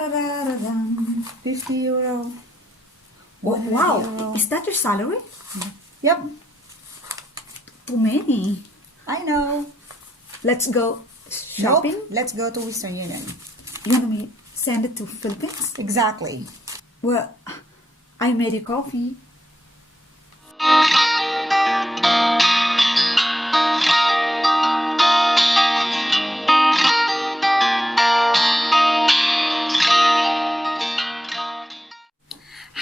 €50. Wow, €100. is that your salary? Yep, Too many. I know. Let's go shopping. Nope, let's go to Western Union. You want me send it to Philippines? Exactly. Well, I made you coffee.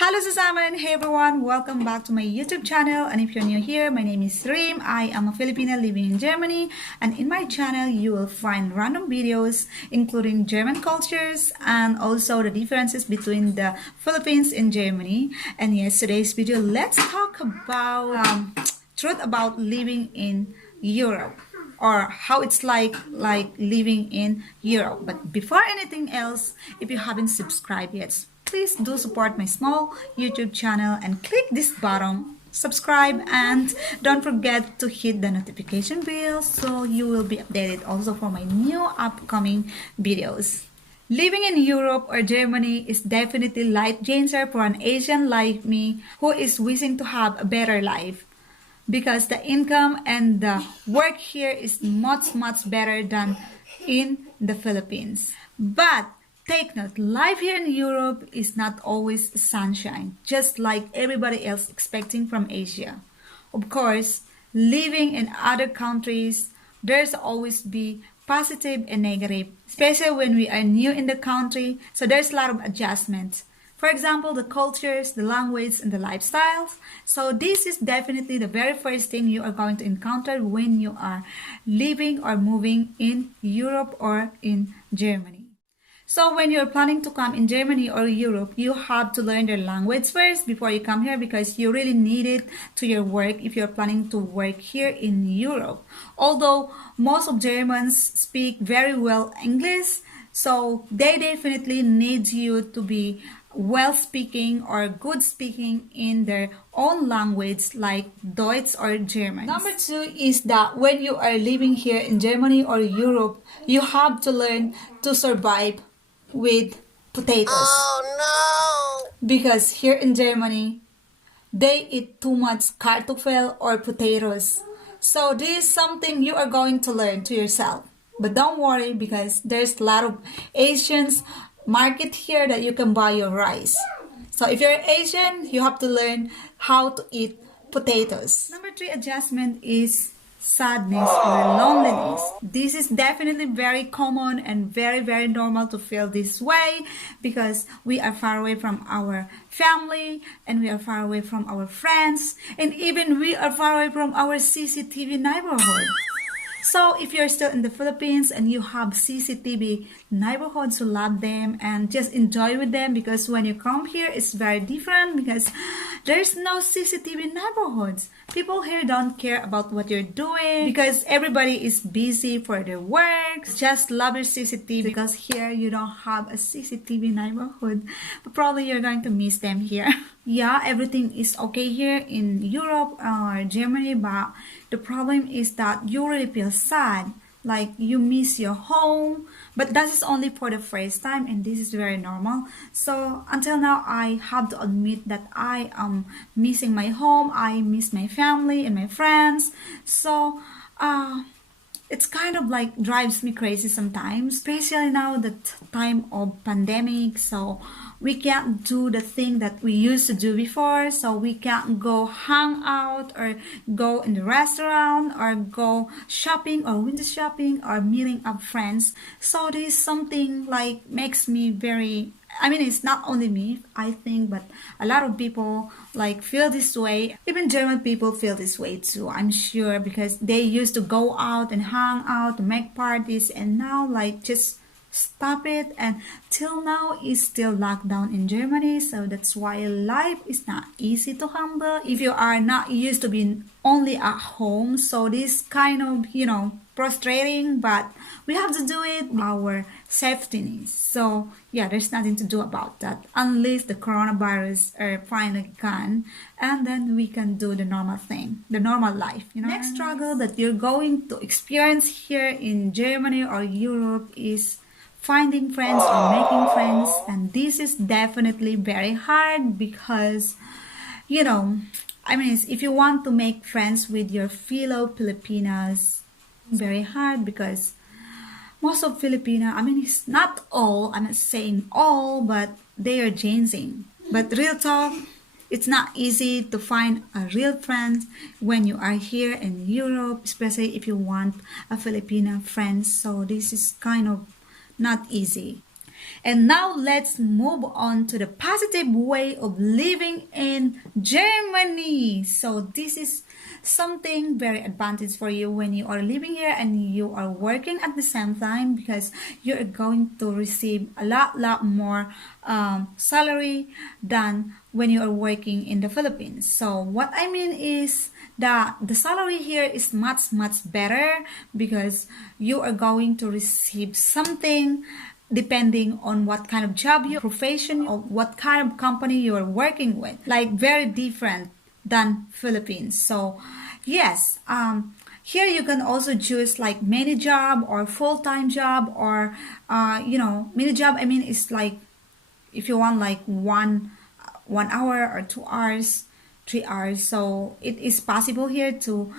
Hello Susaman! Hey everyone! Welcome back to my YouTube channel, and if you're new here, my name is Reem. I am a Filipina living in Germany, and in my channel you will find random videos including German cultures and also the differences between the Philippines and Germany. And yes, today's video, let's talk about truth about living in Europe, or how it's like living in Europe. But before anything else, if you haven't subscribed yet, please do support my small YouTube channel and click this button, subscribe, and don't forget to hit the notification bell so you will be updated also for my new upcoming videos. Living in Europe or Germany is definitely life changer for an Asian like me who is wishing to have a better life, because the income and the work here is much better than in the Philippines. But take note, life here in Europe is not always sunshine, just like everybody else expecting from Asia. Of course, living in other countries, there's always be positive and negative, especially when we are new in the country, so there's a lot of adjustments. For example, the cultures, the language, and the lifestyles. So this is definitely the very first thing you are going to encounter when you are living or moving in Europe or in Germany. So when you're planning to come in Germany or Europe, you have to learn their language first before you come here, because you really need it to your work if you're planning to work here in Europe. Although most of Germans speak very well English, so they definitely need you to be well speaking or good speaking in their own language like Deutsch or German. Number two is that when you are living here in Germany or Europe, you have to learn to survive with potatoes. Oh no! Because here in Germany, they eat too much kartoffel or potatoes. So this is something you are going to learn to yourself. But don't worry, because there's a lot of Asians market here that you can buy your rice. So if you're Asian, you have to learn how to eat potatoes. Number three adjustment is sadness or loneliness. This is definitely very common and very normal to feel this way, because we are far away from our family, and we are far away from our friends, and even we are far away from our CCTV neighborhood. So if you're still in the Philippines and you have CCTV neighborhoods who love them and just enjoy with them, because when you come here it's very different, because there's no CCTV neighborhoods. People here don't care about what you're doing because everybody is busy for their work. Just love your CCTV, because here you don't have a CCTV neighborhood. But probably you're going to miss them here. Yeah, everything is okay here in Europe or Germany, but the problem is that you really feel sad, like you miss your home. But that is only for the first time, and this is very normal. So until now, I have to admit that I am missing my home. I miss my family and my friends. So it's kind of like drives me crazy sometimes, especially now the time of pandemic. So we can't do the thing that we used to do before. So we can't go hang out or go in the restaurant or go shopping or window shopping or meeting up friends. So this is something like makes me very, I mean, it's not only me, I think, but a lot of people like feel this way. Even German people feel this way too, I'm sure, because they used to go out and hang out, to make parties, and now like just stop it. And till now is still locked down in Germany. So that's why life is not easy to handle if you are not used to being only at home. So this kind of, you know, frustrating, but we have to do it, our safety needs. So yeah, there's nothing to do about that unless the coronavirus are finally gone, and then we can do the normal thing, the normal life, you know. Next struggle that you're going to experience here in Germany or Europe is finding friends or making friends, and and this is definitely very hard because, you know, I mean, if you want to make friends with your fellow Filipinas, very hard because most of Filipina, I mean, it's not all, I'm not saying all, but they are changing. But real talk, it's not easy to find a real friend when you are here in Europe, especially if you want a Filipina friend. So this is kind of not easy. And now let's move on to the positive way of living in Germany. So this is something very advantage for you when you are living here and you are working at the same time, because you're going to receive a lot more salary than when you are working in the Philippines. So what I mean is that the salary here is much better because you are going to receive something depending on what kind of job you profession or what kind of company you are working with, like very different than Philippines. So yes, here you can also choose like mini job or full-time job, or mini job, I mean, it's like if you want like one hour or 2 hours, 3 hours. So it is possible here to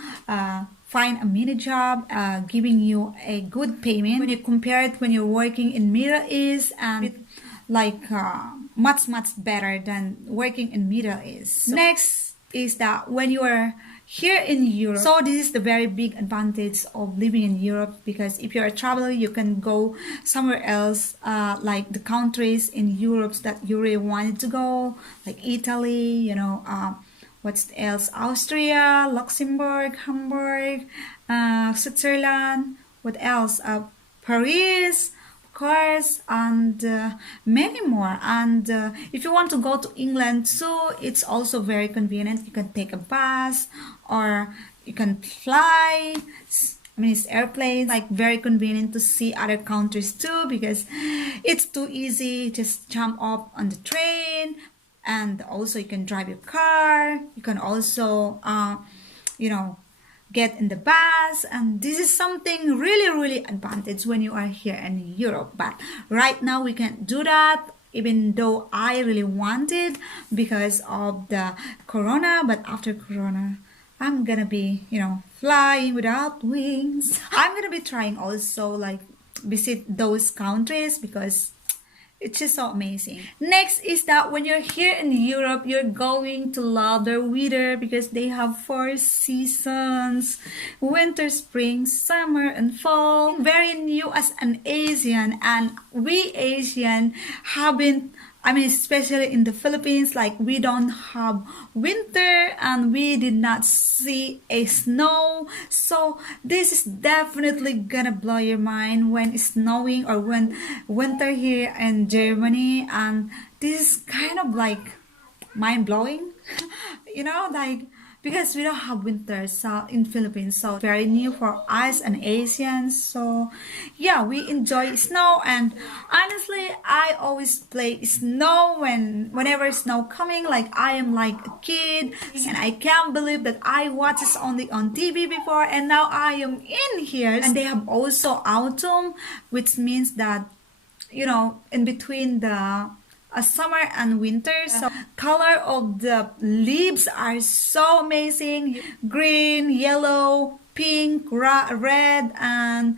find a mini job giving you a good payment when you compare it when you're working in Middle East, and it like much better than working in Middle East. So next is that when you are here in Europe, so this is the very big advantage of living in Europe, because if you're a traveler, you can go somewhere else, like the countries in Europe that you really wanted to go, like Italy, what's else? Austria, Luxembourg, Hamburg, Switzerland, what else? Paris, of course, and many more. And if you want to go to England too, it's also very convenient. You can take a bus or you can fly. I mean, it's airplane, like very convenient to see other countries too, because it's too easy. Just jump up on the train. And also you can drive your car, you can also get in the bus, and this is something really advantage when you are here in Europe. But right now we can't do that, even though I really wanted because of the corona. But after corona, I'm gonna be flying without wings. I'm gonna be trying also like visit those countries because it's just so amazing. Next is that when you're here in Europe, you're going to love their weather because they have 4 seasons: winter, spring, summer, and fall. Very new as an Asian, and we Asian haven't, I mean, especially in the Philippines, like we don't have winter and we did not see a snow. So this is definitely gonna blow your mind when it's snowing or when winter here in Germany. And this is kind of like mind-blowing, like because we don't have winter so in Philippines, so very new for us and Asians. So yeah, we enjoy snow, and honestly I always play snow whenever snow coming, like I am like a kid, and I can't believe that I watched this only on TV before, and now I am in here. And they have also autumn, which means that in between the summer and winter. So color of the leaves are so amazing: green, yellow, pink, red, and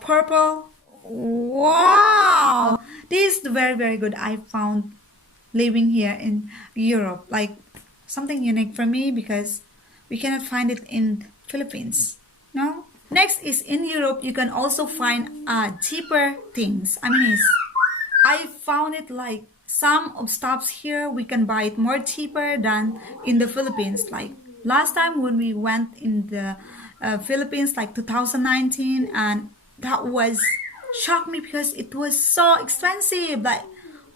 purple. Wow, this is very good. I found living here in Europe, like something unique for me because we cannot find it in Philippines. No. Next is in Europe you can also find cheaper things. I mean, I found it like some of stuffs here we can buy it more cheaper than in the Philippines. Like last time when we went in the Philippines, like 2019, and that was shocked me because it was so expensive. Like,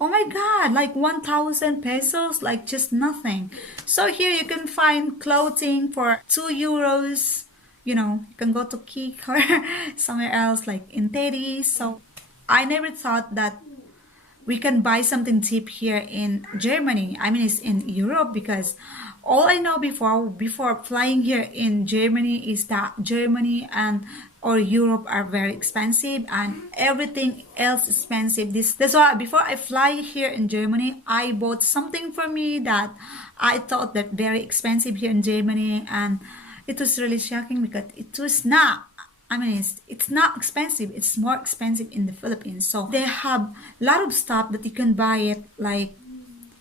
oh my god, like 1,000 pesos, like just nothing. So here you can find clothing for 2 euros. You can go to Kik or somewhere else like in Teddy. So I never thought that we can buy something cheap here in Germany. I mean, it's in Europe, because all I know before flying here in Germany is that Germany and or Europe are very expensive and everything else expensive. That's why before I fly here in Germany, I bought something for me that I thought that very expensive here in Germany, and it was really shocking because it was not. I mean, it's not expensive. It's more expensive in the Philippines. So they have a lot of stuff that you can buy it like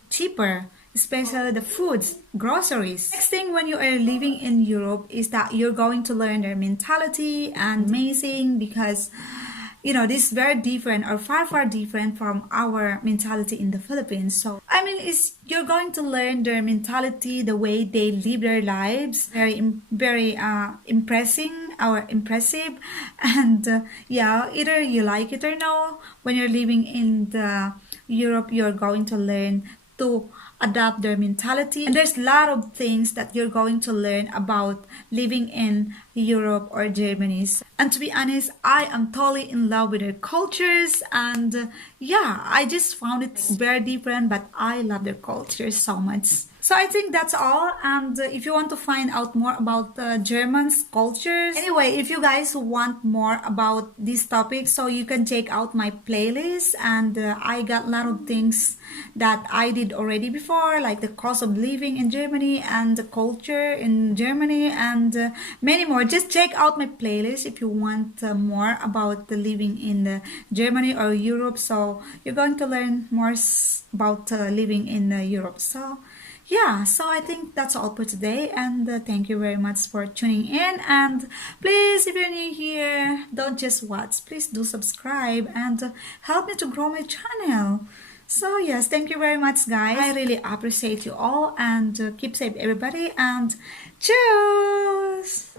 cheaper, especially the foods, groceries. Next thing when you are living in Europe is that you're going to learn their mentality, and amazing because this is very different or far different from our mentality in the Philippines. So I mean, you're going to learn their mentality, the way they live their lives, very impressive, and yeah, either you like it or no. When you're living in the Europe, you're going to learn to adapt their mentality, and there's a lot of things that you're going to learn about living in Europe or Germany. And to be honest, I am totally in love with their cultures, and yeah, I just found it very different, but I love their culture so much. So I think that's all. And if you want to find out more about Germans' cultures, anyway, if you guys want more about this topic, so you can check out my playlist. And I got a lot of things that I did already before, like the cost of living in Germany and the culture in Germany, and many more. Just check out my playlist if you want more about the living in Germany or Europe. So you're going to learn more about living in Europe. So yeah, so I think that's all for today, and thank you very much for tuning in. And please, if you're new here, don't just watch, please do subscribe and help me to grow my channel. So yes, thank you very much, guys. I really appreciate you all, and keep safe everybody, and cheers.